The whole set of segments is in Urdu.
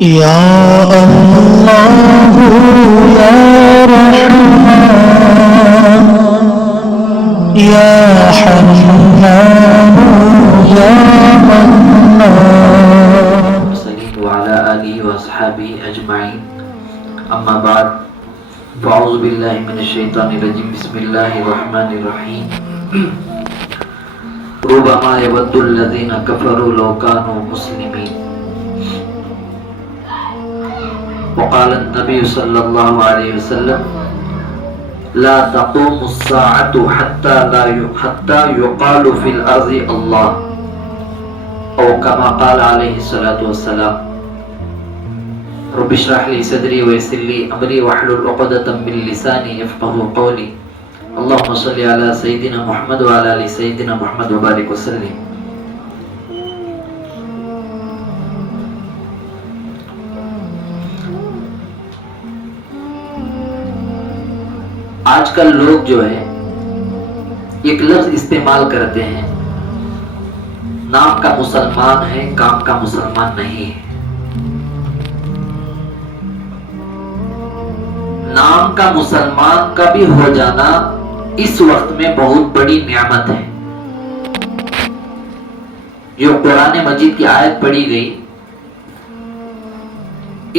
یا اللہ یا رحمان یا حنان یا منان وعلى آله وأصحابه أجمعين. أما بعد فأعوذ بالله من الشيطان الرجيم. بسم الله الرحمن الرحيم. ربما يود الذين كفروا لو كانوا مسلمين. وقال النبي صلى الله عليه وسلم لا تقوم الساعة حتى يقال في الأرض الله، أو كما قال عليه الصلاة والسلام. رب اشرح لي صدري ويسر لي أمري واحلل عقدة من لساني يفقهوا قولي. اللهم صل على سيدنا محمد وعلى آل سيدنا محمد وبارك وسلم. آج کل لوگ جو ہے ایک لفظ استعمال کرتے ہیں، نام کا مسلمان ہے کام کا مسلمان نہیں ہے. نام کا مسلمان کا بھی ہو جانا اس وقت میں بہت بڑی نعمت ہے. جو قرآن مجید کی آیت پڑھی گئی،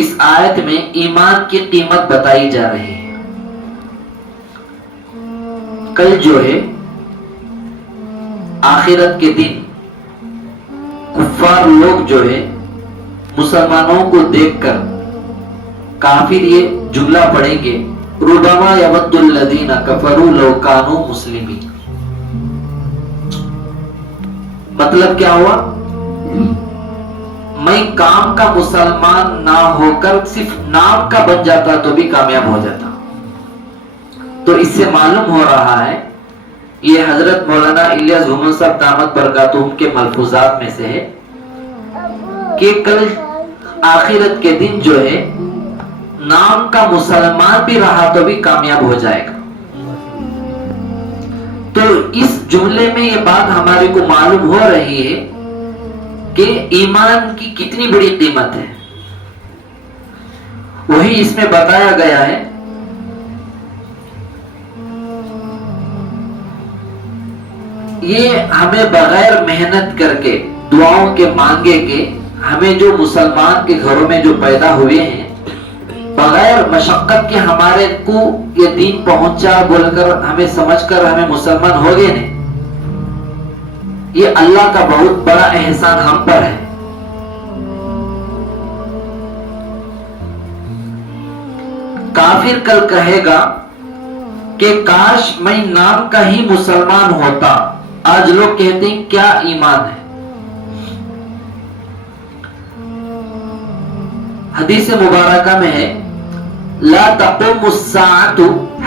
اس آیت میں ایمان کی قیمت بتائی جا رہی ہے. کل جو ہے آخرت کے دن کفار لوگ جو ہے مسلمانوں کو دیکھ کر کافر یہ جملہ پڑھیں گے، ربما یود الذین کفروا لو کانوا مسلمین. مطلب کیا ہوا؟ میں کام کا مسلمان نہ ہو کر صرف نام کا بن جاتا تو بھی کامیاب ہو جاتا. تو اس سے معلوم ہو رہا ہے، یہ حضرت مولانا الیاس گھومن صاحب دامت برکاتہم کے ملفوظات میں سے ہے کہ کل آخرت کے دن جو ہے نام کا مسلمان بھی رہا تو بھی کامیاب ہو جائے گا. تو اس جملے میں یہ بات ہمارے کو معلوم ہو رہی ہے کہ ایمان کی کتنی بڑی قیمت ہے. وہی اس میں بتایا گیا ہے یہ ہمیں بغیر محنت کر کے دعاؤں کے مانگے کے، ہمیں جو مسلمان کے گھروں میں جو پیدا ہوئے ہیں بغیر مشقت کے ہمارے کو یہ دین پہنچا بول کر ہمیں سمجھ کر ہمیں مسلمان ہو گئے نہیں، یہ اللہ کا بہت بڑا احسان ہم پر ہے. کافر کل کہے گا کہ کاش میں نام کا ہی مسلمان ہوتا. آج لوگ کہتے ہیں کیا ایمان ہے. حدیث مبارکہ میں ہے لا تقوم الساعة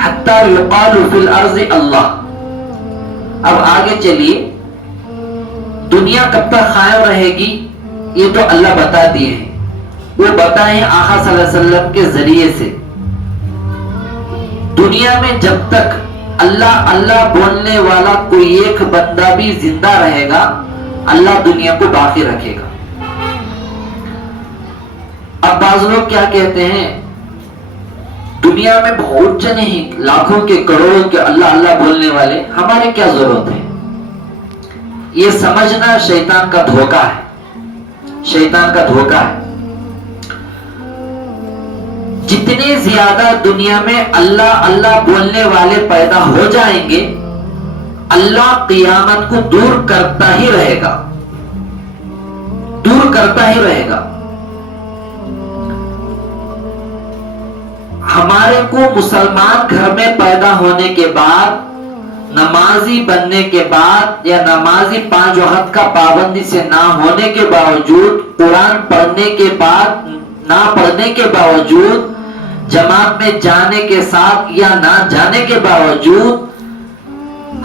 حتى يقال في الارض اللہ. اب آگے چلیے، دنیا کب تک قائم رہے گی یہ تو اللہ بتا دیے ہیں، وہ بتائیں آقا صلی اللہ علیہ وسلم کے ذریعے سے. دنیا میں جب تک اللہ اللہ بولنے والا کوئی ایک بندہ بھی زندہ رہے گا اللہ دنیا کو باقی رکھے گا. اب بعض لوگ کیا کہتے ہیں، دنیا میں بہت جنے ہیں، لاکھوں کے کروڑوں کے اللہ اللہ بولنے والے، ہمارے کیا ضرورت ہے. یہ سمجھنا شیطان کا دھوکہ ہے، شیطان کا دھوکہ ہے. جتنے زیادہ دنیا میں اللہ اللہ بولنے والے پیدا ہو جائیں گے اللہ قیامت کو دور کرتا ہی رہے گا، دور کرتا ہی رہے گا. ہمارے کو مسلمان گھر میں پیدا ہونے کے بعد، نمازی بننے کے بعد یا نمازی 5 وقت کا پابندی سے نہ ہونے کے باوجود، قرآن پڑھنے کے بعد نہ پڑھنے کے باوجود، جماعت میں جانے کے ساتھ یا نہ جانے کے باوجود،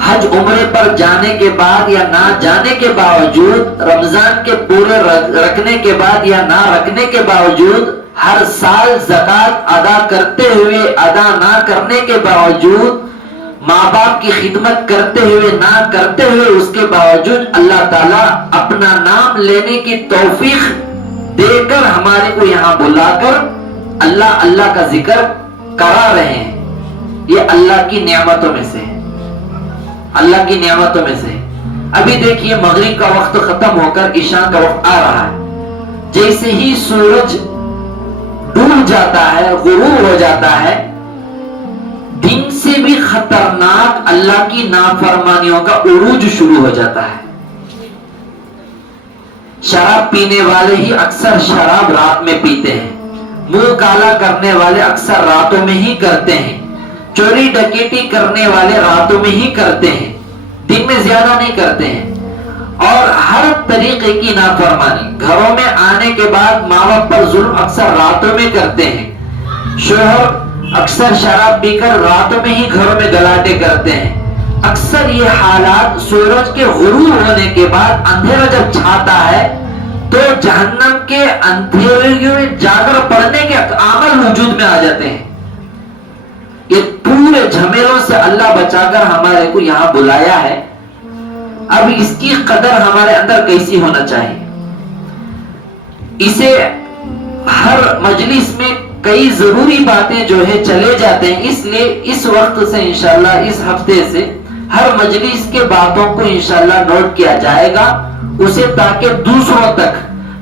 حج عمرے پر جانے کے بعد یا نہ جانے کے باوجود، رمضان کے پورے رکھنے کے بعد یا نہ رکھنے کے باوجود، ہر سال زکوٰۃ ادا کرتے ہوئے ادا نہ کرنے کے باوجود، ماں باپ کی خدمت کرتے ہوئے نہ کرتے ہوئے، اس کے باوجود اللہ تعالیٰ اپنا نام لینے کی توفیق دے دے کر ہمارے کو یہاں بلا کر اللہ اللہ کا ذکر کرا رہے ہیں. یہ اللہ کی نعمتوں میں سے ہے, اللہ کی نعمتوں میں سے. ابھی دیکھیے مغرب کا وقت ختم ہو کر عشاء کا وقت آ رہا ہے. جیسے ہی سورج ڈوب جاتا ہے, غروب ہو جاتا ہے, دن سے بھی خطرناک اللہ کی نافرمانیوں کا عروج شروع ہو جاتا ہے. شراب پینے والے ہی اکثر شراب رات میں پیتے ہیں, منہ کالا کرنے والے اکثر راتوں میں ہی کرتے ہیں, چوری ڈکیٹی کرنے والے راتوں میں ہی کرتے ہیں, دن میں زیادہ نہیں کرتے ہیں. اور ہر طریقے کی نافرمانی, گھروں میں آنے کے بعد ماں باپ پر ظلم اکثر راتوں میں کرتے ہیں. شوہر اکثر شراب پی کر راتوں میں ہی گھروں میں گلاٹے کرتے ہیں. اکثر یہ حالات سورج کے غروب ہونے کے بعد اندھیرا جب چھاتا ہے تو جہنم کے اندھیرے میں جاگر پڑنے کے عمل وجود میں آ جاتے ہیں. یہ پورے جھمیلوں سے اللہ بچا کر ہمارے کو یہاں بلایا ہے. اب اس کی قدر ہمارے اندر کیسی ہونا چاہیے. اسے ہر مجلس میں کئی ضروری باتیں جو ہے چلے جاتے ہیں, اس لیے اس وقت سے انشاءاللہ اس ہفتے سے ہر مجلس کے باتوں کو انشاءاللہ نوٹ کیا جائے گا اسے, تاکہ دوسروں تک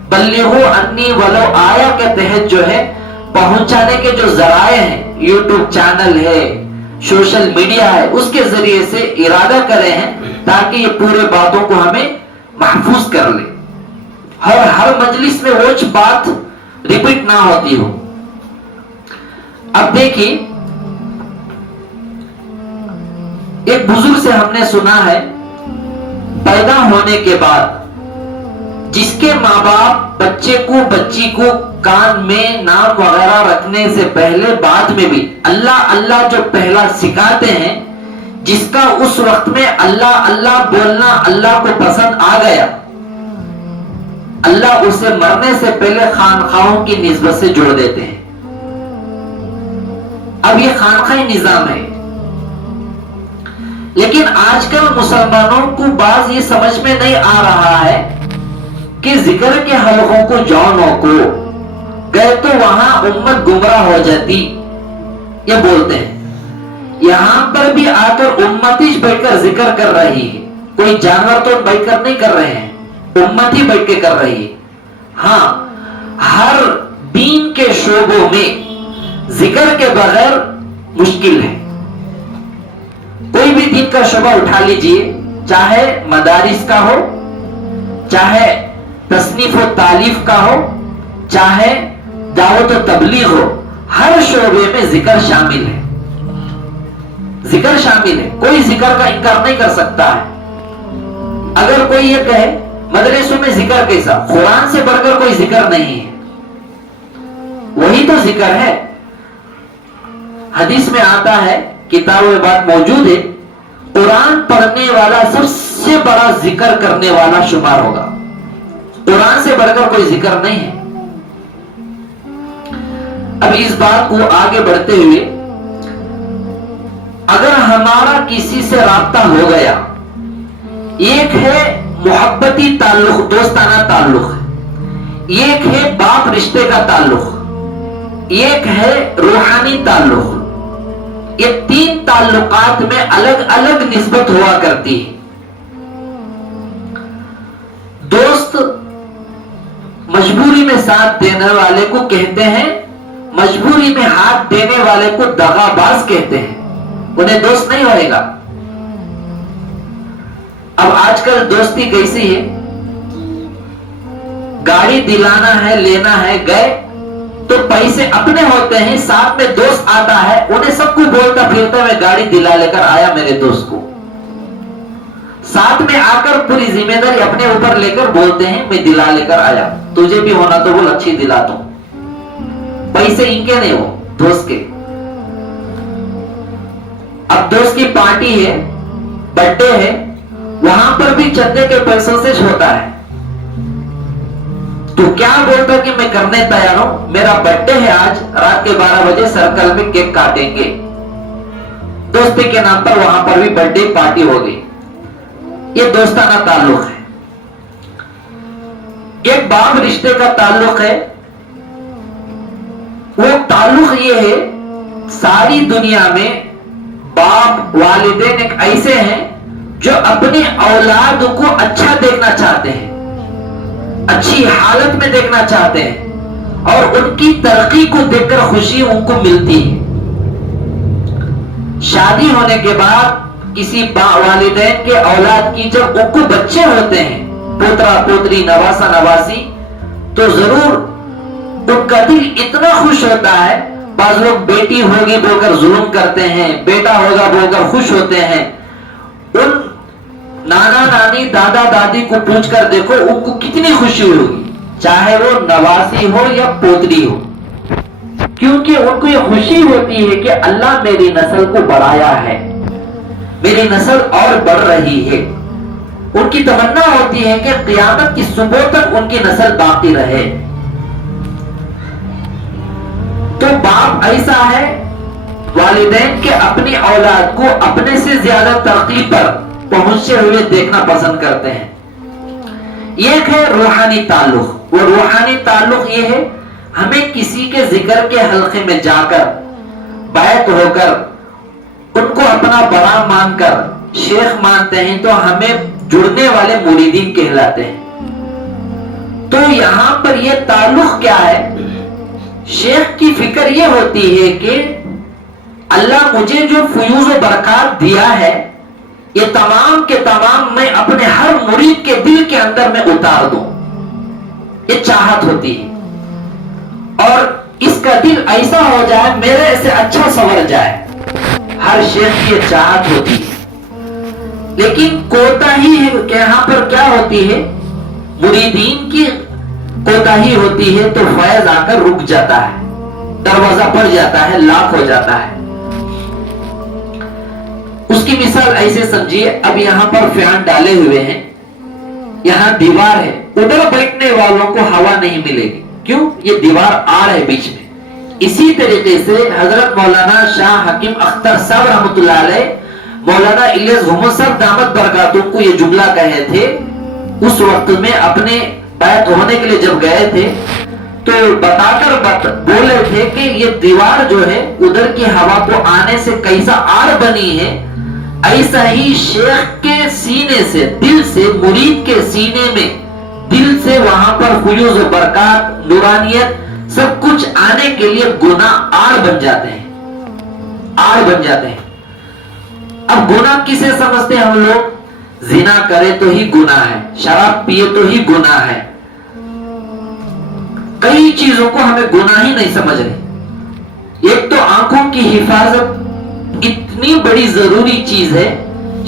بلغوا انی ولو آیا کے تحت جو ہے پہنچانے کے جو ذرائع ہیں, یوٹیوب چینل ہے, سوشل میڈیا ہے, اس کے ذریعے سے ارادہ کرے ہیں تاکہ یہ پورے باتوں کو ہمیں محفوظ کر لیں. ہر مجلس میں وہ بات ریپیٹ نہ ہوتی ہو. اب دیکھیے ایک بزرگ سے ہم نے سنا ہے, پیدا ہونے کے بعد جس کے ماں باپ بچے کو بچی کو کان میں نام وغیرہ رکھنے سے پہلے بعد میں بھی اللہ اللہ جو پہلا سکھاتے ہیں, جس کا اس وقت میں اللہ اللہ بولنا اللہ کو پسند آ گیا, اللہ اسے مرنے سے پہلے خانخواہوں کی نسبت سے جوڑ دیتے ہیں. اب یہ خانخواہی نظام ہے, لیکن آج کل مسلمانوں کو بعض یہ سمجھ میں نہیں آ رہا ہے کہ ذکر کے حلقوں کو جانوں کو گئے تو وہاں امت گمراہ ہو جاتی, یہ بولتے ہیں. یہاں پر بھی آ کر امت ہی بیٹھ کر ذکر کر رہی ہے, کوئی جانور تو بیٹھ کر نہیں کر رہے ہیں, امت ہی بیٹھ کے کر رہی ہے. ہاں, ہر دین کے شعبوں میں ذکر کے بغیر مشکل ہے. کوئی بھی دین کا شعبہ اٹھا لیجئے, چاہے مدارس کا ہو, چاہے تصنیف و تالیف کا ہو, چاہے دعوت و تبلیغ ہو, ہر شعبے میں ذکر شامل ہے. ذکر شامل ہے, کوئی ذکر کا انکار نہیں کر سکتا ہے. اگر کوئی یہ کہے مدرسوں میں ذکر کیسا, قرآن سے بڑھ کر کوئی ذکر نہیں ہے, وہی تو ذکر ہے. حدیث میں آتا ہے, کتاب میں بات موجود ہے, قرآن پڑھنے والا سب سے بڑا ذکر کرنے والا شمار ہوگا. قرآن سے بڑھ کر کوئی ذکر نہیں ہے. اب اس بات کو آگے بڑھتے ہوئے, اگر ہمارا کسی سے رابطہ ہو گیا, ایک ہے محبتی تعلق, دوستانہ تعلق, ایک ہے باپ رشتے کا تعلق, ایک ہے روحانی تعلق. یہ تین تعلقات میں الگ الگ نسبت ہوا کرتی ہے. دوست مجبوری میں ساتھ دینے والے کو کہتے ہیں, مجبوری میں ہاتھ دینے والے کو دغا باز کہتے ہیں, انہیں دوست نہیں ہوئے گا. اب آج کل دوستی کیسی ہے, گاڑی دلانا ہے, لینا ہے, گئے تو پیسے اپنے ہوتے ہیں, ساتھ میں دوست آتا ہے, انہیں سب کو بولتا پھرتا میں گاڑی دلا لے کر آیا میرے دوست کو. ساتھ میں آ کر پوری ذمہ داری اپنے اوپر لے کر بولتے ہیں میں دلا لے کر آیا, تجھے بھی ہونا تو بول, اچھی دلا دوں. پیسے ان کے نہیں ہو, دوست کے. اب دوست کی پارٹی ہے, برتھ ڈے ہے, وہاں پر بھی چندے کے پیسوں سے ہوتا ہے, تو کیا بولتا کہ میں کرنے تیار ہوں, میرا برتھ ڈے ہے آج رات کے 12 بجے سرکل میں کیک کاٹیں گے. دوستی کے نام پر وہاں پر بھی برتھ ڈے پارٹی ہو گئی. یہ دوستانہ تعلق ہے. ایک باپ رشتے کا تعلق ہے، وہ تعلق یہ ہے، ساری دنیا میں باپ والدین ایک ایسے ہیں جو اپنی اولاد کو اچھا دیکھنا چاہتے ہیں، اچھی حالت میں دیکھنا چاہتے ہیں، اور ان کی ترقی کو دیکھ کر خوشی ان کو ملتی ہے۔ شادی ہونے کے بعد کسی والدین کے اولاد کی جب ان کو بچے ہوتے ہیں، پوترا پوتری نواسا نواسی، تو ضرور ان کا دل اتنا خوش ہوتا ہے۔ بعض لوگ بیٹی ہوگی بول کر ظلم کرتے ہیں، بیٹا ہوگا بول کر خوش ہوتے ہیں۔ ان نانا نانی دادا دادی کو پوچھ کر دیکھو ان کو کتنی خوشی ہوگی، چاہے وہ نواسی ہو یا پوتری ہو، کیونکہ ان کو یہ خوشی ہوتی ہے کہ اللہ میری نسل کو بڑھایا ہے، میری نسل اور بڑھ رہی ہے۔ ان کی تمنا ہوتی ہے کہ قیامت کی صبح تک ان کی نسل باقی رہے۔ تو باپ ایسا ہے، والدین کے اپنی اولاد کو اپنے سے زیادہ ترقی پر پہنچے ہوئے دیکھنا پسند کرتے ہیں۔ ایک ہے روحانی تعلق، وہ روحانی تعلق یہ ہے، ہمیں کسی کے ذکر کے حلقے میں جا کر بیعت ہو کر ان کو اپنا بڑا مان کر شیخ مانتے ہیں تو ہمیں جڑنے والے مریدین کہلاتے ہیں۔ تو یہاں پر یہ تعلق کیا ہے؟ شیخ کی فکر یہ ہوتی ہے کہ اللہ مجھے جو فیوز و برکات دیا ہے، یہ تمام کے تمام میں اپنے ہر مرید کے دل کے اندر میں اتار دوں، یہ چاہت ہوتی ہے، اور اس کا دل ایسا ہو جائے میرے سے اچھا سنور جائے، ہر شیخ کی یہ چاہت ہوتی ہے۔ لیکن کوتاہی ہے کہ یہاں پر کیا ہوتی ہے، مریدین کی کوتاہی ہوتی ہے تو فیض آ کر رک جاتا ہے، دروازہ پڑ جاتا ہے، لاک ہو جاتا ہے۔ اس کی مثال ایسے سمجھیے، اب یہاں پر فین ڈالے ہوئے ہیں، یہاں دیوار ہے، ادھر بیٹھنے والوں کو ہوا نہیں ملے گی، کیوں؟ یہ دیوار آڑ ہے بیچ میں۔ اسی طریقے سے حضرت مولانا شاہ حکیم اختر صاحب رحمۃ اللہ علیہ، مولانا الیاس محمد صاحب دامت برکاتہم کو یہ جملہ کہے تھے، اس وقت میں اپنے بیعت ہونے کے لیے جب گئے تھے تو بتا کر بولے تھے کہ یہ دیوار جو ہے ادھر کی ہوا کو آنے سے کیسا آڑ بنی ہے، ایسا ہی شیخ کے سینے سے، دل سے، مرید کے سینے میں، دل سے وہاں پر فیوز و برکات، نورانیت سب کچھ آنے کے لیے گناہ آڑ بن جاتے ہیں، آڑ بن جاتے ہیں۔ اب گناہ کسے سمجھتے ہیں ہم لوگ؟ زنا کرے تو ہی گناہ ہے، شراب پیے تو ہی گناہ ہے، کئی چیزوں کو ہمیں گناہ ہی نہیں سمجھ رہے۔ ایک تو آنکھوں کی حفاظت اتنی بڑی ضروری چیز ہے،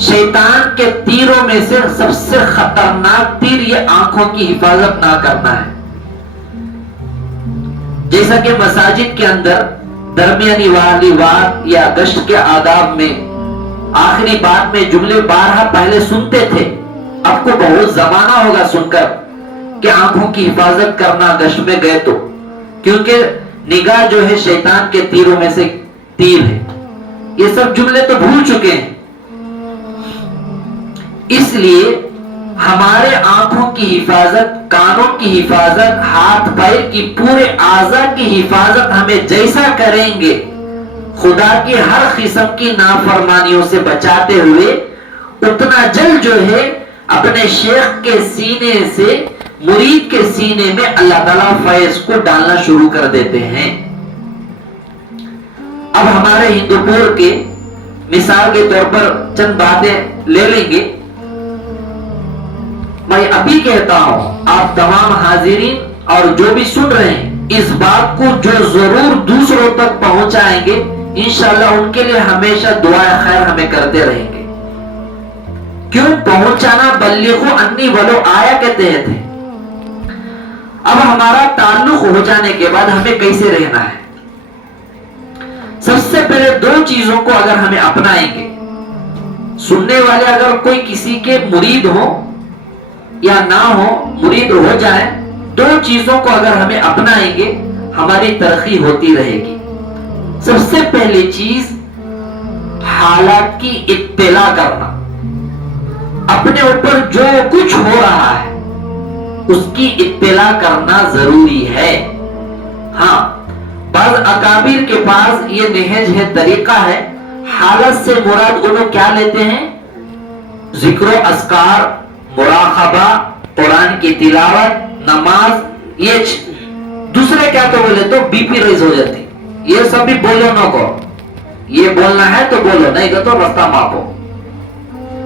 شیطان کے تیروں میں سے سب سے خطرناک تیر یہ آنکھوں کی حفاظت نہ کرنا ہے۔ جیسا کہ مساجد کے اندر درمیانی والی واد یا گشت کے آداب میں آخری بات میں جملے بارہا پہلے سنتے تھے، اب کو بہت زمانہ ہوگا سن کر کہ آنکھوں کی حفاظت کرنا گشت میں گئے تو، کیونکہ نگاہ جو ہے شیطان کے تیروں میں سے تیر ہے۔ یہ سب جملے تو بھول چکے ہیں، اس لیے ہمارے آنکھوں کی حفاظت، کانوں کی حفاظت، ہاتھ پیر کی پورے اعضاء کی حفاظت ہمیں جیسا کریں گے، خدا کی ہر قسم کی نافرمانیوں سے بچاتے ہوئے، اتنا جلد جو ہے اپنے شیخ کے سینے سے مرید کے سینے میں اللہ تعالیٰ فیض کو ڈالنا شروع کر دیتے ہیں۔ اب ہمارے ہندوپور کے مثال کے طور پر چند باتیں لے لیں گے۔ میں ابھی کہتا ہوں، آپ تمام حاضرین اور جو بھی سن رہے ہیں، اس بات کو جو ضرور دوسروں تک پہنچائیں گے، انشاءاللہ ان کے لیے ہمیشہ دعائے خیر ہمیں کرتے رہیں گے۔ کیوں؟ پہنچانا بلغوا انی ولو آیا کے تحت ہے۔ اب ہمارا تعلق ہو جانے کے بعد ہمیں کیسے رہنا ہے؟ سب سے پہلے دو چیزوں کو اگر ہمیں اپنائیں گے، سننے والے اگر کوئی کسی کے مرید ہو یا نہ ہو، مرید ہو جائے، دو چیزوں کو اگر ہمیں اپنائیں گے ہماری ترقی ہوتی رہے گی۔ سب سے پہلی چیز حالات کی اطلاع کرنا، اپنے اوپر جو کچھ ہو رہا ہے اس کی اطلاع کرنا ضروری ہے. ہاں بعض اکابر کے پاس یہ نہج ہے، طریقہ ہے. حالت سے مراد انہوں کیا لیتے ہیں؟ ذکر و اذکار، مراقبہ، قرآن کی تلاوت، نماز. یہ دوسرے کیا تو بولے تو بی پی ریز ہو جاتی. یہ سب بھی بولو نہ کو، یہ بولنا ہے تو بولو، نہیں کہ تو رستہ ماپو.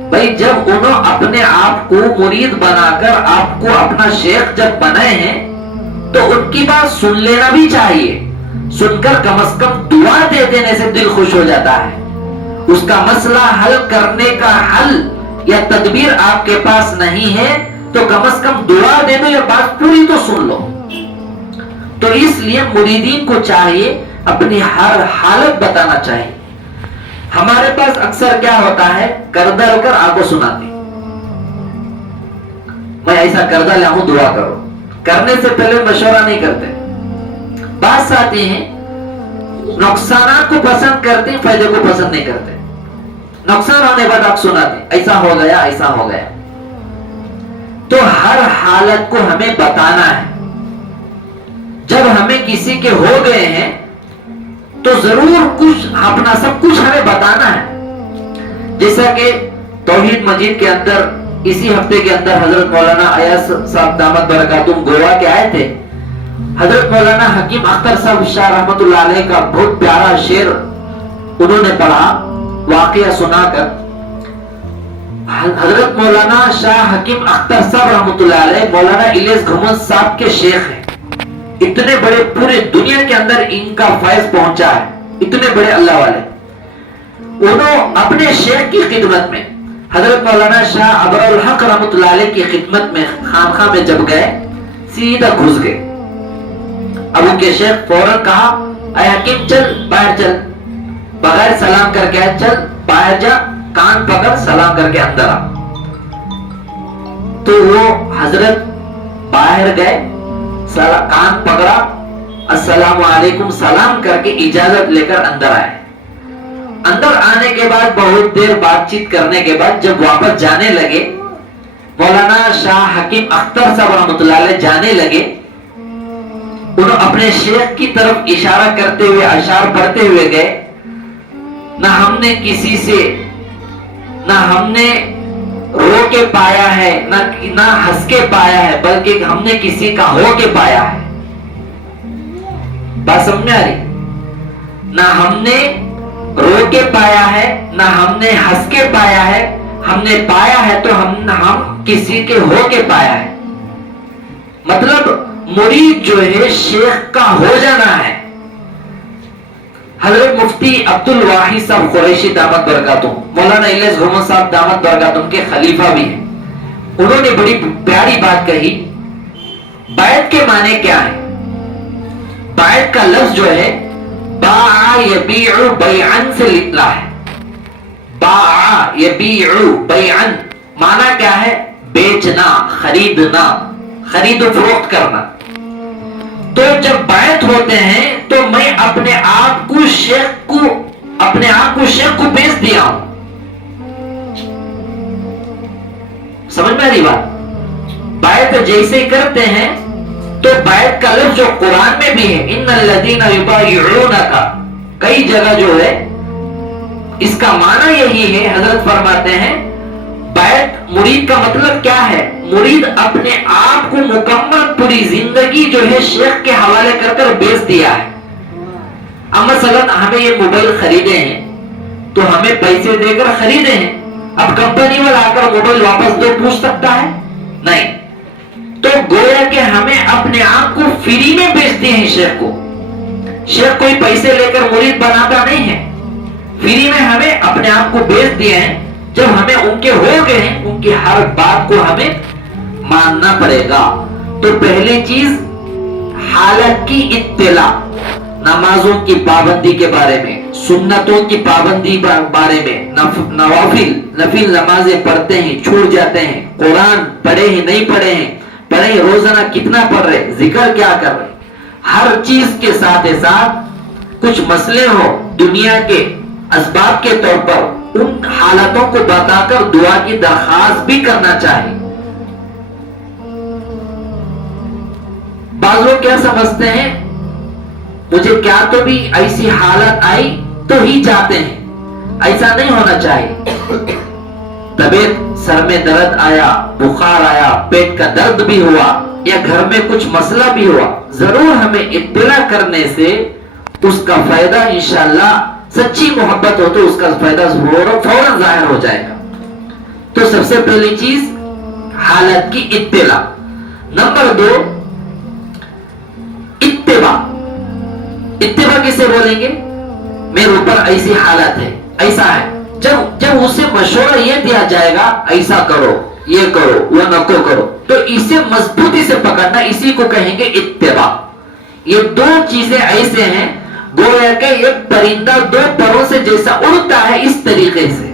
بھائی جب انہوں اپنے آپ کو مرید بنا کر آپ کو اپنا شیخ جب بنائے ہیں تو ان کی بات سن لینا بھی چاہیے. سن کر کم از کم دعا دے دینے سے دل خوش ہو جاتا ہے. اس کا مسئلہ حل کرنے کا حل یا تدبیر آپ کے پاس نہیں ہے تو کم از کم دعا دے دو یا بات پوری تو سن لو. تو اس لیے مریدین کو چاہیے اپنی ہر حالت بتانا چاہیے. ہمارے پاس اکثر کیا ہوتا ہے، کردہ لے کر آپ کو سناتی، میں ایسا کردہ لیا ہوں دعا کرو. کرنے سے پہلے مشورہ نہیں کرتے. بات آتی ہیں نقصانات کو پسند کرتے ہیں، فائدے کو پسند نہیں کرتے. نقصان ہونے بعد آپ سناتے ایسا ہو گیا ایسا ہو گیا. تو ہر حالت کو ہمیں بتانا ہے. جب ہمیں کسی کے ہو گئے ہیں تو ضرور کچھ اپنا سب کچھ ہمیں بتانا ہے. جیسا کہ توحید مجید کے اندر اسی ہفتے کے اندر حضرت مولانا ایاز صاحب دامت برکاتہم گوا کے آئے تھے. حضرت مولانا حکیم اختر صاحب شاہ رحمت اللہ علیہ کا بہت پیارا شعر انہوں نے پڑھا، واقعہ سنا کر. حضرت مولانا شاہ حکیم اختر صاحب رحمت اللہ علیہ مولانا الیاس گھمن صاحب کے شیخ ہیں. اتنے بڑے پورے دنیا کے اندر ان کا فیض پہنچا ہے، اتنے بڑے اللہ والے. انہوں اپنے شیخ کی خدمت میں حضرت مولانا شاہ ابر الحق رحمت اللہ علیہ کی خدمت میں خانقاہ میں جب گئے سیدھا گھس گئے. اب ان کے شیخ فوراً کہا اے حکیم چل باہر چل، بغیر سلام کر کے چل باہر جا، کان پکڑ سلام کر کے اندر آ. تو وہ حضرت باہر گئے، کان پکڑا، السلام علیکم سلام کر کے اجازت لے کر اندر آئے. اندر آنے کے بعد بہت دیر بات چیت کرنے کے بعد جب واپس جانے لگے مولانا شاہ حکیم اختر صاحب رحمۃ اللہ علیہ جانے لگے. انہوں اپنے شیخ کی طرف اشارہ کرتے ہوئے اشعار پڑھتے ہوئے گئے، نہ ہم نے کسی سے نہ ہم نے رو کے پایا ہے نہ ہنس کے پایا ہے، بلکہ ہم نے کسی کا ہو کے پایا ہے. بات سمجھ میں آ رہی؟ نہ ہم نے رو کے پایا ہے نہ ہم نے ہنس کے پایا ہے، ہم نے پایا ہے تو ہم کسی کے ہو کے پایا ہے. مطلب مرید جو ہے شیخ کا ہو جانا ہے. حضرت مفتی عبد الواحد صاحب قریشی دامت برکاتہم مولانا الیاس گھمن صاحب دامت برکاتہم کے خلیفہ بھی ہیں. انہوں نے بڑی پیاری بات کہی. بیعت کے معنی کیا ہے؟ بیعت کا لفظ جو ہے باع یبیع بیعن سے نکلا ہے. باع یبیع بیعن معنی کیا ہے؟ بیچنا، خریدنا، خرید و فروخت کرنا. تو جب بیعت ہوتے ہیں تو میں اپنے آپ کو شیخ کو بیچ دیا ہوں. سمجھ میں آ رہی بات؟ بیعت جیسے کرتے ہیں تو بیعت کا لفظ جو قرآن میں بھی ہے ان الذین یبایعونک، کئی جگہ جو ہے اس کا معنی یہی ہے. حضرت فرماتے ہیں بیعت مرید کا مطلب کیا ہے؟ مرید اپنے آپ کو مکمل پوری زندگی جو ہے شیخ کے حوالے کر بیچ دیا ہے. اب مثلا ہمیں یہ موبائل خریدے ہیں تو ہمیں پیسے دے کر خریدے ہیں. اب کمپنی والا آ کر موبائل واپس دو پوچھ سکتا ہے؟ نہیں. تو گویا کہ ہمیں اپنے آپ کو فری میں بیچتے ہیں شیخ کو. شیخ کوئی پیسے لے کر مرید بناتا نہیں ہے، فری میں ہمیں اپنے آپ کو بیچ دیے ہیں. جب ہمیں ان کے ہو گئے ہیں ان کی ہر بات کو ہمیں ماننا پڑے گا. تو پہلی چیز حالت کی اطلاع، نمازوں کی پابندی کے بارے میں، سنتوں کی پابندی بارے میں، نفل نمازیں پڑھتے ہیں چھوٹ جاتے ہیں، قرآن پڑھے ہیں نہیں پڑھے ہیں، پڑھے روزانہ کتنا پڑھ رہے، ذکر کیا کر رہے. ہر چیز کے ساتھ کچھ مسئلے ہو دنیا کے اسباب کے طور پر ان حالتوں کو بتا کر دعا کی درخواست بھی کرنا چاہیے. بعض لوگ کیا سمجھتے ہیں مجھے کیا تو بھی ایسی حالت آئی تو ہی جاتے ہیں. ایسا نہیں ہونا چاہیے. طبیعت سر میں درد آیا, بخار آیا, پیٹ کا درد بھی ہوا یا گھر میں کچھ مسئلہ بھی ہوا, ضرور ہمیں اطلاع کرنے سے اس کا فائدہ انشاءاللہ, سچی محبت ہو تو اس کا فائدہ فوراً ظاہر ہو جائے گا. تو سب سے پہلی چیز حالت کی اطلاع. نمبر 2 اتباع. اتباع کسے بولیں گے؟ میرے اوپر ایسی حالت ہے, ایسا ہے. جب اسے مشورہ یہ دیا جائے گا ایسا کرو, یہ کرو, وہ نہ کرو, تو اسے مضبوطی سے پکڑنا, اسی کو کہیں گے اتباع. یہ دو چیزیں ایسے ہیں گویا کہ ایک پرندہ دو پروں سے جیسا اڑتا ہے اس طریقے سے.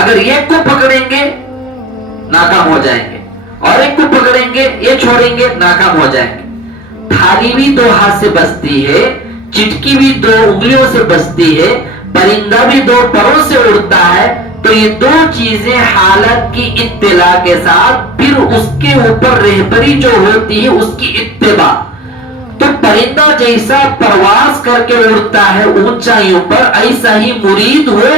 اگر ایک کو پکڑیں گے ناکام ہو جائیں گے, اور ایک کو پکڑیں گے یہ چھوڑیں گے ناکام ہو جائیں گے. تھالی بھی دو ہاتھ سے بستی ہے, چٹکی بھی دو انگلیوں سے بستی ہے, پرندہ بھی دو پروں سے اڑتا ہے. تو یہ دو چیزیں حالت کی اطلاع کے ساتھ پھر اس کے اوپر رہبری جو ہوتی ہے اس کی اتباع. تو پرندہ جیسا پرواز کر کے اڑتا ہے اونچائیوں پر, ایسا ہی مرید ہو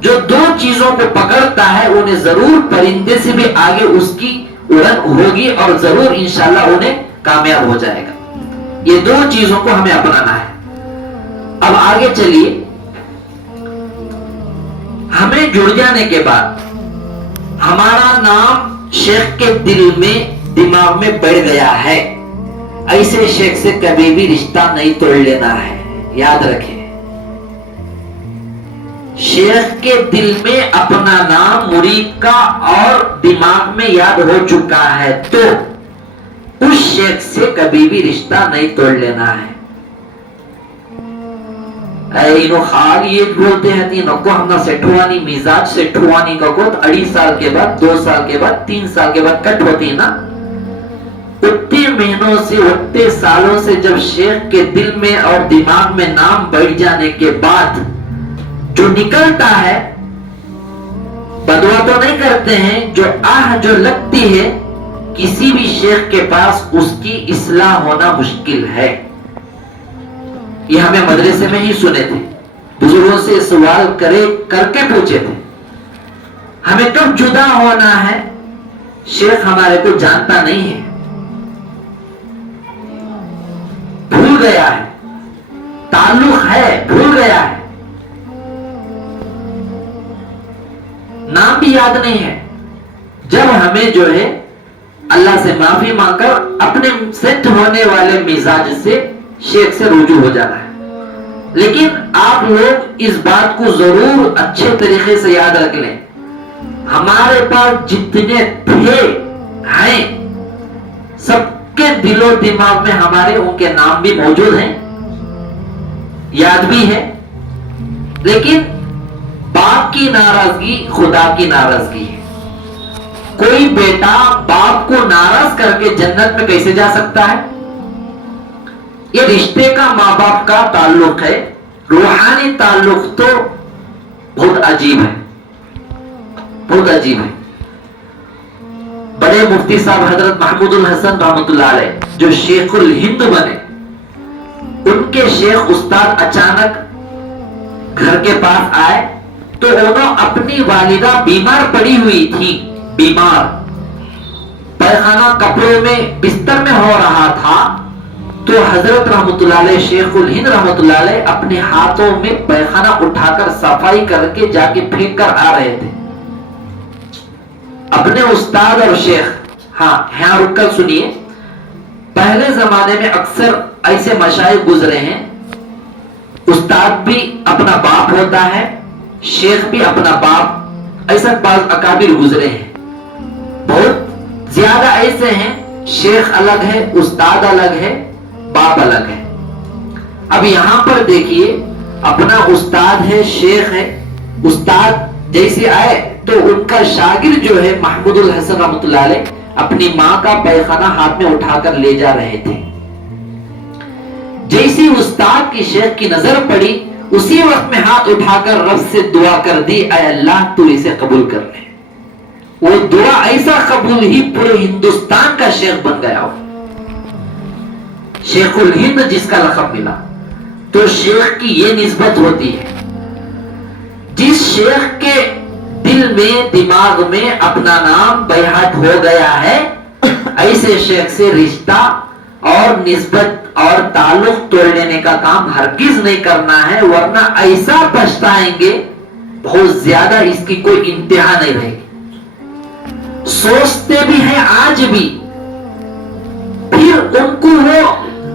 جو دو چیزوں کو پکڑتا ہے انہیں ضرور پرندے سے بھی آگے اس کی اڑن ہوگی اور ضرور انشاءاللہ انہیں کامیاب ہو جائے گا. یہ دو چیزوں کو ہمیں اپنانا ہے. اب آگے چلیے. ہمیں جڑ جانے کے بعد ہمارا نام شیخ کے دل میں دماغ میں بیٹھ گیا ہے, ایسے شیخ سے کبھی بھی رشتہ نہیں توڑ لینا ہے. یاد رکھیں, شیخ کے دل میں اپنا نام مرید کا اور دماغ میں یاد ہو چکا ہے تو اس شیخ سے کبھی بھی رشتہ نہیں توڑ لینا ہے. اینو خال یہ بولتے ہیں تین کو ہم نہ سیٹھوانی مزاج سیٹھوانی کا کوت 2.5 سال کے بعد 2 سال کے بعد 3 سال کے بعد کٹ ہوتی نا. اتنے مہینوں سے اتنے سالوں سے جب شیخ کے دل میں اور دماغ میں نام بیٹھ جانے کے بعد جو نکلتا ہے, بدوا تو نہیں کرتے ہیں, جو لگتی ہے کسی بھی شیخ کے پاس اس کی اصلاح ہونا مشکل ہے. یہ ہمیں مدرسے میں ہی سنے تھے, بزرگوں سے سوال کر کے پوچھے تھے ہمیں کب جدا ہونا ہے. شیخ ہمارے کو جانتا نہیں ہے, بھول گیا ہے, تعلق ہے بھول گیا ہے, نام بھی یاد نہیں ہے. جب ہمیں جو ہے اللہ سے معافی مانگ کر اپنے سیٹ ہونے والے مزاج سے شیخ سے رجوع ہو جانا ہے. لیکن آپ لوگ اس بات کو ضرور اچھے طریقے سے یاد رکھ لیں, ہمارے پاس جتنے تھے ہیں سب کے دل و دماغ میں ہمارے ان کے نام بھی موجود ہیں, یاد بھی ہے. لیکن باپ کی ناراضگی خدا کی ناراضگی ہے. کوئی بیٹا باپ کو ناراض کر کے جنت میں کیسے جا سکتا ہے؟ یہ رشتے کا ماں باپ کا تعلق ہے, روحانی تعلق تو بہت عجیب ہے, بہت عجیب ہے. بڑے مفتی صاحب حضرت محمود الحسن رحمۃ اللہ علیہ جو شیخ الہند بنے, ان کے شیخ استاد اچانک گھر کے پاس آئے تو انہوں اپنی والدہ بیمار پڑی ہوئی تھی, بیمار, پیخانہ کپڑوں میں بستر میں ہو رہا تھا. تو حضرت رحمت اللہ علیہ شیخ الہند رحمت اللہ علیہ اپنے ہاتھوں میں پیخانہ اٹھا کر صفائی کر کے جا کے پھینک کر آ رہے تھے. اپنے استاد اور شیخ, ہاں یہاں رک کر سنیے, پہلے زمانے میں اکثر ایسے مشائخ گزرے ہیں, استاد بھی اپنا باپ ہوتا ہے, شیخ بھی اپنا باپ, ایسا بعض اکابر گزرے ہیں. بہت زیادہ ایسے ہیں, شیخ الگ ہے, استاد الگ ہے, باپ الگ ہے. اب یہاں پر دیکھیے, اپنا استاد ہے, شیخ ہے, استاد جیسے آئے تو ان کا شاگرد جو ہے محمود الحسن رحمۃ اللہ علیہ اپنی ماں کا پیخانہ ہاتھ میں اٹھا کر لے جا رہے تھے. جیسی استاد کی شیخ کی نظر پڑی اسی وقت میں ہاتھ اٹھا کر رب سے دعا کر دی, اے اللہ تو اسے قبول کر لے. وہ دعا ایسا قبول ہی پورے ہندوستان کا شیخ بن گیا ہو. شیخ الہند جس کا لقب ملا، تو شیخ کی یہ نسبت ہوتی ہے، جس شیخ کے دل میں دماغ میں اپنا نام بیعت ہو گیا ہے، ایسے شیخ سے رشتہ اور نسبت اور تعلق توڑ لینے کا کام ہرگز نہیں کرنا ہے، ورنہ ایسا پچھتائیں گے بہت زیادہ، اس کی کوئی انتہا نہیں رہے گی۔ سوچتے بھی ہیں آج بھی، پھر ان کو وہ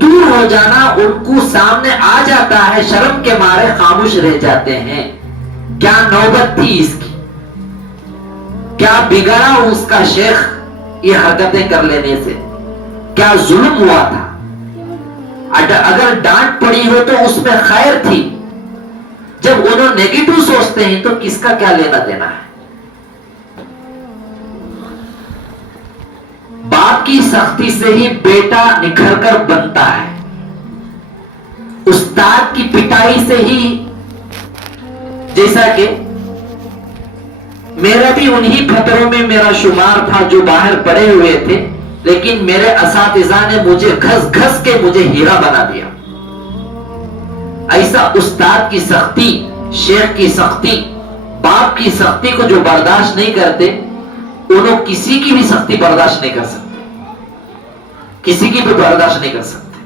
دور ہو جانا ان کو سامنے آ جاتا ہے، شرم کے مارے خاموش رہ جاتے ہیں۔ کیا نوبت تھی اس کی، کیا بگڑا اس کا شیخ یہ حرکتیں کر لینے سے، کیا ظلم ہوا تھا؟ اگر ڈانٹ پڑی ہو تو اس میں خیر تھی، جب انہوں نیگیٹو سوچتے ہیں تو کس کا کیا لینا دینا ہے؟ باپ کی سختی سے ہی بیٹا نکھر کر بنتا ہے، استاد کی پٹائی سے ہی، جیسا کہ میرا بھی انہی خطروں میں میرا شمار تھا جو باہر پڑے ہوئے تھے، لیکن میرے اساتذہ نے مجھے گھس گھس کے مجھے ہیرا بنا دیا۔ ایسا استاد کی سختی، شیخ کی سختی، باپ کی سختی کو جو برداشت نہیں کرتے، انہوں کسی کی بھی سختی برداشت نہیں کر سکتے، کسی کی بھی برداشت نہیں کر سکتے۔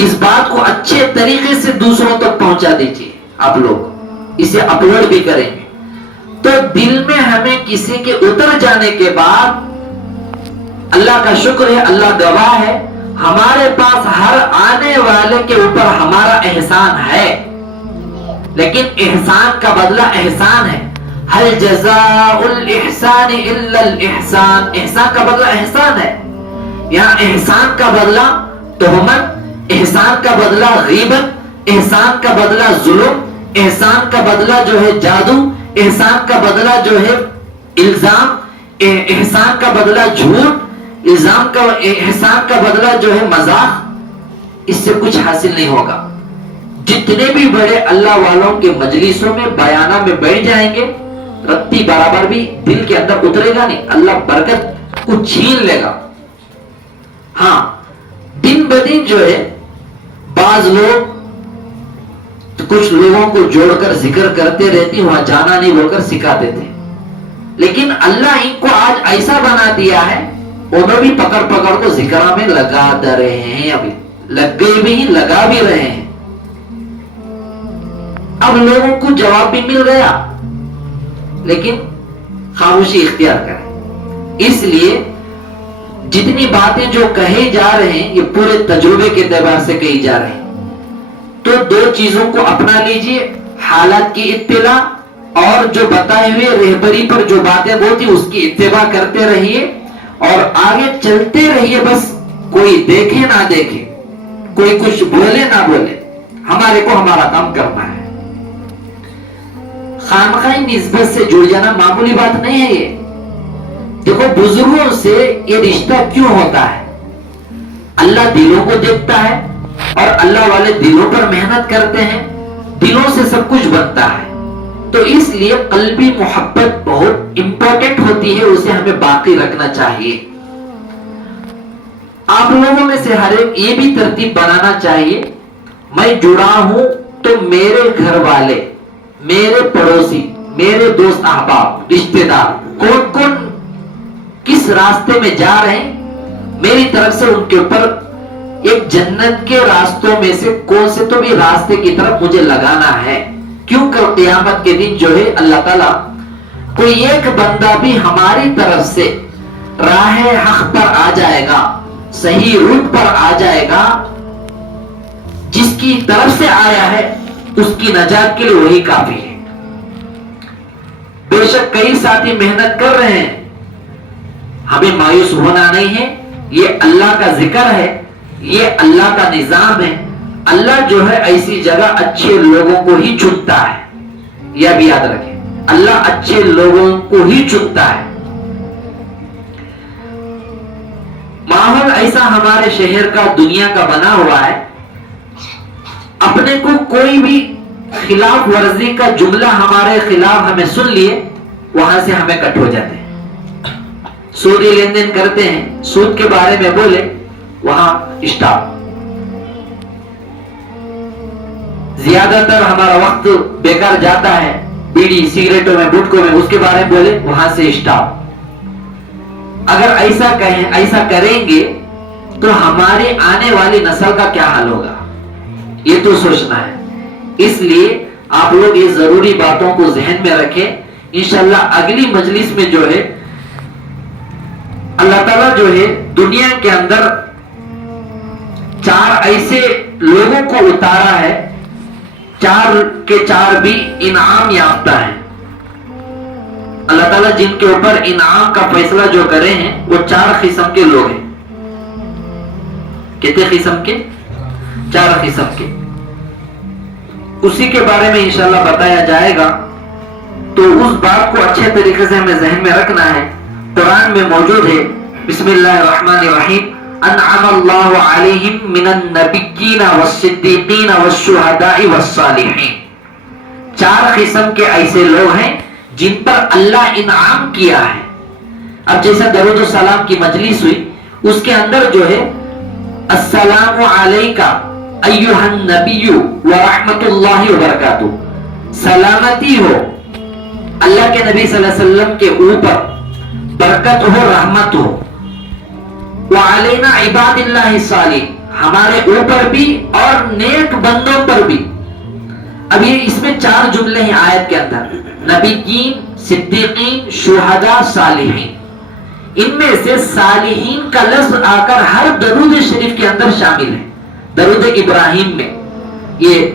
اس بات کو اچھے طریقے سے دوسروں تک پہنچا دیجیے، آپ لوگ اسے اپلوڈ بھی کریں گے تو دل میں ہمیں کسی کے اتر جانے کے بعد، اللہ کا شکر ہے، اللہ گواہ ہے، ہمارے پاس ہر آنے والے کے اوپر ہمارا احسان ہے، لیکن احسان کا بدلہ احسان ہے۔ هل جزاء الاحسان الا الاحسان، احسان کا بدلہ احسان ہے۔ یہاں احسان کا بدلہ تہمت، احسان کا بدلہ غیبت، احسان کا بدلہ ظلم، احسان کا بدلہ جو ہے جادو، احسان کا بدلہ جو ہے الزام، احسان کا بدلہ جھوٹ، احسان کا بدلہ جو ہے مذاق، اس سے کچھ حاصل نہیں ہوگا۔ جتنے بھی بڑے اللہ والوں کے مجلسوں میں بیانہ میں بیٹھ جائیں گے، رتی برابر بھی دل کے اندر اترے گا نہیں، اللہ برکت کو چھین لے گا۔ ہاں، دن بدن جو ہے بعض لوگ کچھ لوگوں کو جوڑ کر ذکر کرتے رہتی، وہاں جانا نہیں بول کر سکھاتے تھے، لیکن اللہ ان کو آج ایسا بنا دیا ہے، انہوں بھی پکڑ پکڑ کو ذکرہ میں لگا دے رہے ہیں، ابھی لگ گئے بھی لگا بھی رہے ہیں۔ اب لوگوں کو جواب بھی مل گیا، لیکن خاموشی اختیار کریں۔ اس لیے جتنی باتیں جو کہے جا رہے ہیں یہ پورے تجربے کے اعتبار سے کہی جا رہی ہیں، تو دو چیزوں کو اپنا لیجئے، حالات کی اطلاع اور جو بتائے ہوئے رہبری پر جو باتیں ہوتی اس کی اتباع کرتے رہیے اور آگے چلتے رہیے۔ بس کوئی دیکھے نہ دیکھے، کوئی کچھ بولے نہ بولے، ہمارے کو ہمارا کام کرنا ہے۔ خامخواہ نسبت سے جڑ جانا معمولی بات نہیں ہے۔ یہ دیکھو بزرگوں سے یہ رشتہ کیوں ہوتا ہے؟ اللہ دلوں کو دیکھتا ہے اور اللہ والے دلوں پر محنت کرتے ہیں، دلوں سے سب کچھ بنتا ہے، تو اس لیے قلبی محبت بہت امپورٹنٹ ہوتی ہے، اسے ہمیں باقی رکھنا چاہیے۔ آپ لوگوں میں سے ہر ایک یہ بھی ترتیب بنانا چاہیے، میں جڑا ہوں تو میرے گھر والے، میرے پڑوسی، میرے دوست احباب، رشتہ دار کون کون کس راستے میں جا رہے ہیں، میری طرف سے ان کے اوپر ایک جنت کے راستوں میں سے کون سے تو بھی راستے کی طرف مجھے لگانا ہے، کیونکہ قیامت کے دن جو ہے اللہ تعالیٰ کوئی ایک بندہ بھی ہماری طرف سے راہ حق پر آ جائے گا، صحیح روٹ پر آ جائے گا، جس کی طرف سے آیا ہے اس کی نجات کے لیے وہی کافی ہے۔ بے شک کئی ساتھی محنت کر رہے ہیں، ہمیں مایوس ہونا نہیں ہے، یہ اللہ کا ذکر ہے، یہ اللہ کا نظام ہے۔ اللہ جو ہے ایسی جگہ اچھے لوگوں کو ہی چنتا ہے، یہ بھی یاد رکھیں، اللہ اچھے لوگوں کو ہی چنتا ہے۔ ماحول ایسا ہمارے شہر کا، دنیا کا بنا ہوا ہے، اپنے کو کوئی بھی خلاف ورزی کا جملہ ہمارے خلاف ہمیں سن لیے، وہاں سے ہمیں کٹ ہو جاتے ہیں۔ سودی لین دین کرتے ہیں، سود کے بارے میں بولے وہاں اسٹاپ. زیادہ تر ہمارا وقت بیکار جاتا ہے بیڑی سگریٹوں میں گٹکوں میں, اس کے بارے میں بولے وہاں سے اسٹاپ. اگر ایسا کہیں, ایسا کریں گے تو ہمارے آنے والی نسل کا کیا حال ہوگا, یہ تو سوچنا ہے. اس لیے آپ لوگ یہ ضروری باتوں کو ذہن میں رکھیں. انشاءاللہ اگلی مجلس میں جو ہے اللہ تعالیٰ جو ہے دنیا کے اندر 4 ایسے لوگوں کو اتارا ہے, 4 کے 4 بھی انعام یافتہ ہیں. اللہ تعالیٰ جن کے اوپر انعام کا فیصلہ جو کرے ہیں وہ 4 قسم کے لوگ ہیں. کتنے قسم کے؟ 4 قسم کے. اسی کے بارے میں انشاءاللہ بتایا جائے گا. تو اس بات کو اچھے طریقے سے ہمیں ذہن میں رکھنا ہے. قرآن میں موجود ہے, بسم اللہ الرحمن الرحیم, انعم اللہ علیہم من النبیین والصدیقین والشہداء والصالحین. 4 قسم کے ایسے لوگ ہیں جن پر اللہ انعام کیا ہے. اب جیسا درود و سلام کی مجلس ہوئی, اس کے اندر جو ہے السلام علیکہ ایھا النبی ورحمۃ اللہ وبرکاتہ, سلامتی ہو اللہ کے نبی صلی اللہ علیہ وسلم کے اوپر, برکت ہو, رحمت ہو. وعلینا عباد اللہ الصالح, ہمارے اوپر بھی اور نیک بندوں پر بھی. اب یہ اس میں 4 جملے ہیں آیت کے اندر, نبیین, صدیقین, شہداء, صالحین. ان میں سے صالحین کا لفظ آ کر ہر درود شریف کے اندر شامل ہے. درود ابراہیم میں یہ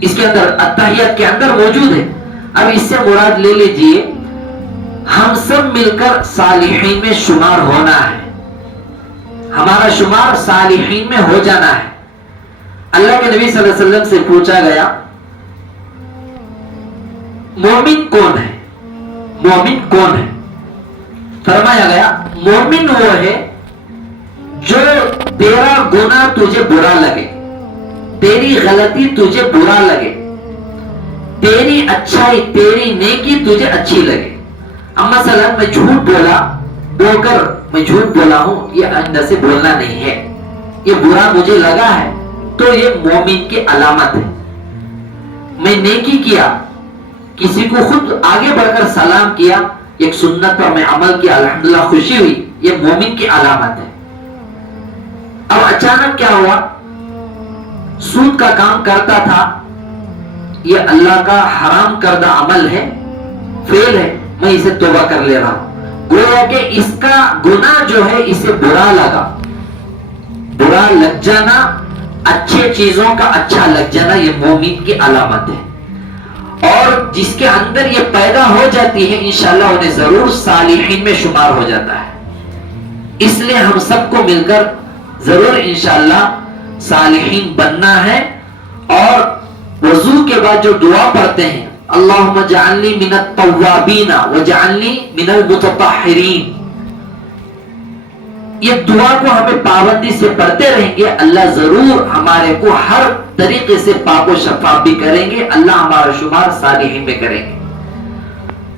اس کے اندر التحیات کے اندر موجود ہے. اب اس سے مراد لے لیجئے ہم سب مل کر صالحین میں شمار ہونا ہے, ہمارا شمار صالحین میں ہو جانا ہے. اللہ کے نبی صلی اللہ علیہ وسلم سے پوچھا گیا مومن کون ہے, مومن کون ہے؟ فرمایا گیا مومن وہ ہے جو تیرا گناہ تجھے برا لگے, تیری غلطی تجھے برا لگے, تیری اچھائی, تیری نیکی تجھے اچھی لگے. اب مثلا میں جھوٹ بول کر میں جھوٹ بولا ہوں, یہ آئندہ سے بولنا نہیں ہے, یہ برا مجھے لگا ہے, تو یہ مومن کی علامت ہے. میں نیکی کیا, کسی کو خود آگے بڑھ کر سلام کیا, ایک سنت پر میں عمل کیا, الحمدللہ خوشی ہوئی, یہ مومن کی علامت ہے. اب اچانک کیا ہوا, سود کا کام کرتا تھا, یہ اللہ کا حرام کردہ عمل ہے, فعل ہے, میں اسے توبہ کر لے رہا ہوں. گویا کہ اس کا گناہ جو ہے اسے برا لگا. برا لگ جانا, اچھے چیزوں کا اچھا لگ جانا, یہ مومن کی علامت ہے. اور جس کے اندر یہ پیدا ہو جاتی ہے انشاءاللہ انہیں ضرور صالحین میں شمار ہو جاتا ہے. اس لیے ہم سب کو مل کر ضرور انشاءاللہ صالحین بننا ہے. اور وضو کے بعد جو دعا پڑھتے ہیں اللہم اجعلنی من التوابین واجعلنی من المتطہرین, یہ دعا کو ہمیں پابندی سے پڑھتے رہیں گے, اللہ ضرور ہمارے کو ہر طریقے سے پاک و شفاف بھی کریں گے, اللہ ہمارا شمار صالحین میں کریں گے.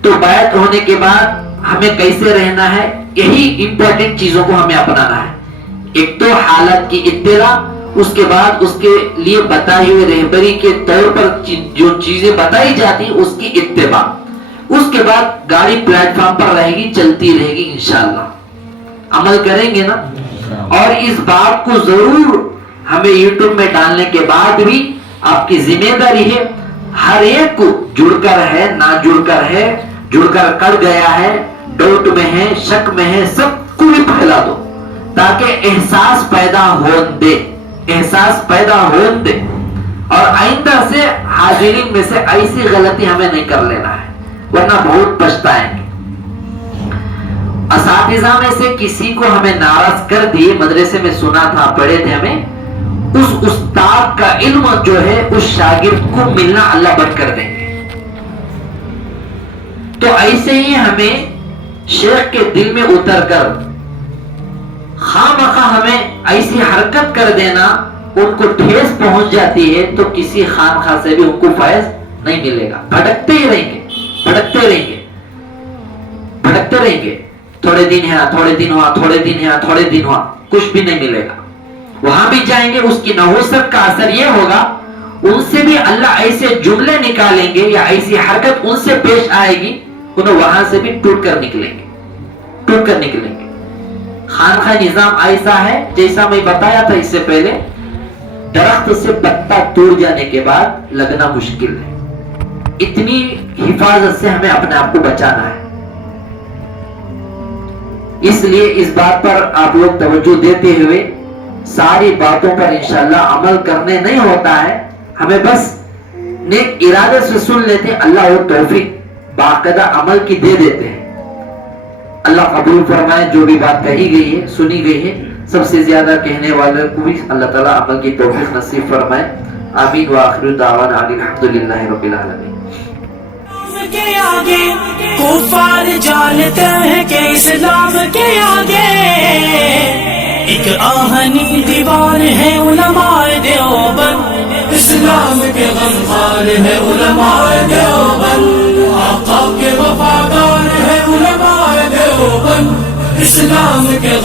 تو بیعت ہونے کے بعد ہمیں کیسے رہنا ہے, یہی امپورٹنٹ چیزوں کو ہمیں اپنانا ہے. ایک تو حالت کی اطلاع, اس کے بعد اس کے لیے بتائی ہوئے رہبری کے طور پر جو چیزیں بتائی جاتی اس کی اتباع. اس کے بعد گاڑی پلیٹ فارم پر رہے گی, چلتی رہے گی, انشاءاللہ عمل کریں گے نا. اور اس بات کو ضرور ہمیں یوٹیوب میں ڈالنے کے بعد بھی آپ کی ذمہ داری ہے, ہر ایک کو جڑ کر ہے, نہ جڑ کر ہے, جڑ کر گیا ہے, ڈاؤٹ میں ہے, شک میں ہے, سب کو بھی پھیلا دو تاکہ احساس پیدا ہون دے, احساس پیدا ہون دے. اور آئندہ سے حاضرین میں سے ایسی غلطی ہمیں نہیں کر لینا ہے, ورنہ بہت پچھتائیں گے. اساتذہ میں سے کسی کو ہمیں ناراض کر دیے, مدرسے میں سنا تھا, پڑھے تھے ہمیں, اس استاد کا علم جو ہے اس شاگرد کو ملنا اللہ بند کر دیں گے. تو ایسے ہی ہمیں شیخ کے دل میں اتر کر خواہ ہمیں ایسی حرکت کر دینا, ان کو ٹھیس پہنچ جاتی ہے تو کسی خانخواہ سے بھی ان کو فیض نہیں ملے گا. بھٹکتے ہی رہیں گے, بھٹکتے رہیں گے, بھٹکتے رہیں گے. تھوڑے دن ہے, تھوڑے دن ہوا, تھوڑے دن ہے, تھوڑے دن ہوا, کچھ بھی نہیں ملے گا. وہاں بھی جائیں گے اس کی نحوست کا اثر یہ ہوگا ان سے بھی اللہ ایسے جملے نکالیں گے یا ایسی حرکت ان سے پیش آئے گی انہیں وہاں سے بھی ٹوٹ کر نکلیں گے. خانقاہ نظام ایسا ہے جیسا میں بتایا تھا اس سے پہلے, درخت سے پتا ٹوٹ جانے کے بعد لگنا مشکل ہے. اتنی حفاظت سے ہمیں اپنے آپ کو بچانا ہے. اس لیے اس بات پر آپ لوگ توجہ دیتے ہوئے ساری باتوں پر انشاءاللہ عمل کرنے نہیں ہوتا ہے, ہمیں بس نیک ارادے سے سن لیتے ہیں, اللہ اور توفیق باقاعدہ عمل کی دے دیتے ہیں. اللہ قبول فرمائے جو بھی بات کہی گئی ہے سنی گئی ہے, سب سے زیادہ کہنے والے کو بھی اللہ تعالیٰ عمل کی توفیق نصیب فرمائے. آمین وآخر دعوانا الحمدللہ رب العالمین. کے آگے کفار جانتے ہیں کہ اسلام کے آگے ایک آہنی دیوار ہے علماء دیوبند, اسلام کے غمخوار ہے علماء دیوبند, آقا کے وفادار ہے علماء دیوبند, اسلام کے